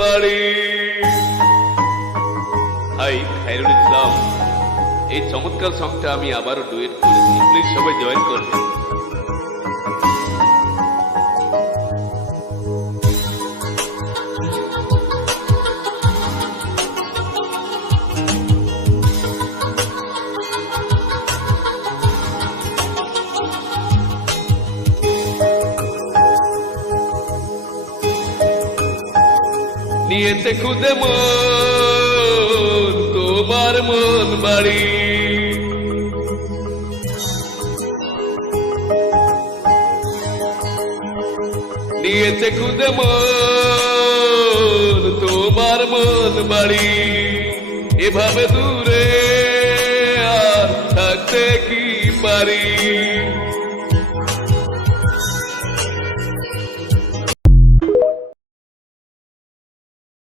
বাড়ি। হাই খায়রুল ইসলাম, এই চমৎকার সংটা আমি আবারও ডুয়েট করেছি, প্লিজ সবাই জয়েন করবেন। নিয়েছে খুদে মন তোমার মন বাড়ি, নিয়েছে খুদে মন তোমার মন বাড়ি। এভাবে দূরে আর থাকতে কি পারি,